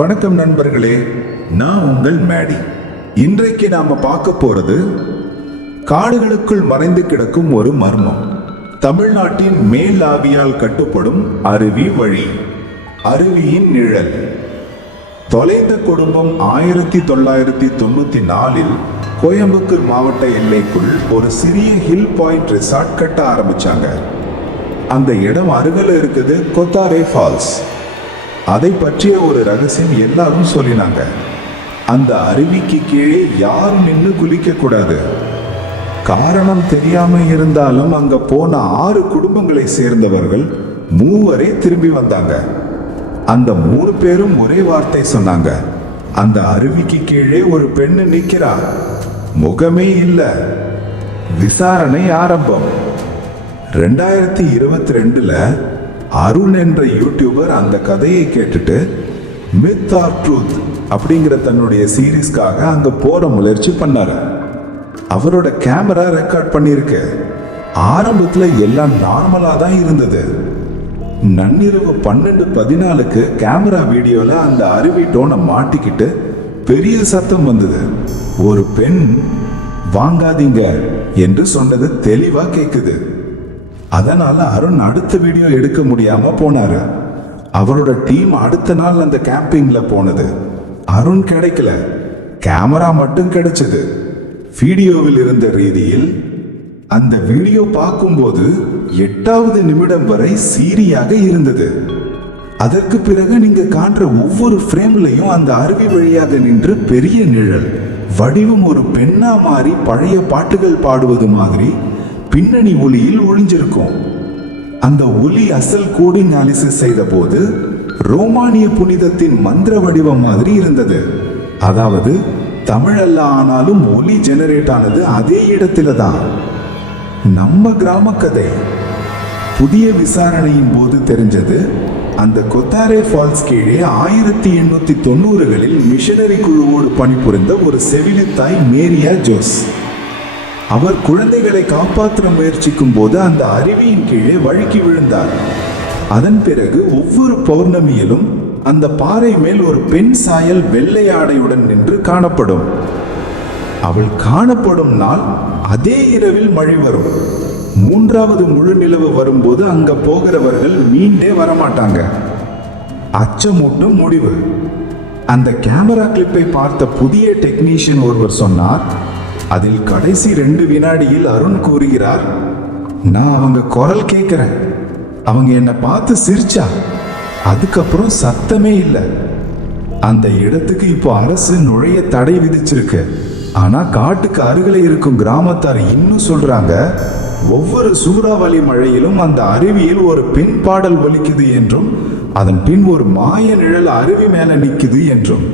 வணக்கம் நண்பர்களே, நான் உங்கள் மேடி. இன்றைக்கு நாம பார்க்க போறது காடுகளுக்குள் மறைந்து கிடக்கும் ஒரு மர்மம். தமிழ்நாட்டின் மேல் ஆவியால் கட்டுப்படும் அருவி வழி. அருவியின் நிழல். தொலைந்த குடும்பம் 1994 கோயம்புத்தூர் மாவட்ட எல்லைக்குள் ஒரு சிறிய ஹில் பாயிண்ட் ரிசார்ட் கட்ட ஆரம்பிச்சாங்க. அந்த இடம் அருகில் இருக்குது கொத்தாரே ஃபால்ஸ். அதை பற்றிய ஒரு ரகசியம் எல்லாரும் சொல்லினாங்க. அந்த அருவிக்கு கீழே யாரும் நின்று குளிக்க கூடாது. காரணம் தெரியாம இருந்தாலும் அங்க போன 6 குடும்பங்களை சேர்ந்தவர்கள் 3 திரும்பி வந்தாங்க. அந்த 3 பேரும் ஒரே வார்த்தை சொன்னாங்க, அந்த அருவிக்கு கீழே ஒரு பெண்ணு நிக்கிறா, முகமே இல்ல. விசாரணை ஆரம்பம். 2022 அருண் என்ற யூடியூபர் அந்த கதையை கேட்டுட்டு மித் ஆர் ட்ரூத் அப்படிங்கிற தன்னுடைய சீரீஸ்க்காக அங்க போற முயற்சி பண்ணாரு. அவரோட கேமரா ரெக்கார்ட் பண்ணியிருக்கு. ஆரம்பத்துல எல்லாம் நார்மலா தான் இருந்தது. நள்ளிரவு 12:14 கேமரா வீடியோல அந்த அருவி டோனை மாட்டிக்கிட்டு பெரிய சத்தம் வந்தது. ஒரு பெண் வாங்காதீங்க என்று சொன்னது தெளிவா கேக்குது. அதனால அருண் அடுத்த வீடியோ எடுக்க முடியாம போனாரு. அவரோட டீம் அடுத்த நாள் அந்த கேம்பிங்ல போனது. அருண் கிடைக்கல, கேமரா மட்டும் கிடைச்சது. வீடியோவில் இருந்த ரீதியில் அந்த வீடியோ பார்க்கும்போது 8வது நிமிடம் வரை சீரியாக இருந்தது. அதற்கு பிறகு நீங்க காண்ற ஒவ்வொரு ஃப்ரேம்லையும் அந்த அருவி வழியாக நின்று பெரிய நிழல் வடிவம் ஒரு பெண்ணா மாறி பழைய பாட்டுகள் பாடுவது மாதிரி பின்னணி ஒலியில் ஒளிஞ்சிருக்கும். அந்த ஒலி அசல் கோடிங் அனாலிசிஸ் செய்த போது ரோமானிய புனிதத்தின் மந்திர வடிவம் மாதிரி இருந்தது. அதாவது தமிழல்ல, ஆனாலும் ஒலி ஜெனரேட் ஆனது அதே இடத்துல தான். நம்ம கிராம கதை. புதிய விசாரணையின் போது தெரிஞ்சது, அந்த கொத்தாரே ஃபால்ஸ் கீழே 1890களில் மிஷனரி குழுவோடு பணிபுரிந்த ஒரு செவிலித்தாய் மேரியா ஜோஸ். அவர் குழந்தைகளை காப்பாற்ற முயற்சிக்கும் போது அந்த அருவியின் கீழே வழுக்கி விழுந்தார். அதன் பிறகு ஒவ்வொரு பௌர்ணமியிலும் அந்த பாறை மேல் ஒரு பெண் சாயல் வெள்ளை ஆடையுடன் நின்று காணப்படும். அவள் காணப்படும் நாள் அதே இரவில் மழை வரும். 3வது முழு நிலவு வரும்போது அங்க போகிறவர்கள் மீண்டே வரமாட்டாங்க. அச்சமூட்டும் முடிவு. அந்த கேமரா கிளிப்பை பார்த்த புதிய டெக்னீஷியன் ஒருவர் சொன்னார், அதில் கடைசி 2 வினாடியில் அருண் கூறுகிறார், நான் அவங்க குரல் கேட்கிறேன், அவங்க என்னை பார்த்து சிரிச்சா, அதுக்கப்புறம் சத்தமே இல்லை. அந்த இடத்துக்கு இப்போ அரசு நுழைய தடை விதிச்சிருக்கு. ஆனா காட்டுக்கு அருகில் இருக்கும் கிராமத்தார் இன்னும் சொல்றாங்க, ஒவ்வொரு சூறாவளி மழையிலும் அந்த அருவியில் ஒரு பெண் பாடல் ஒலிக்குது என்றும் அதன் பின் ஒரு மாய நிழல் அருவி மேல நிக்குது என்றும்.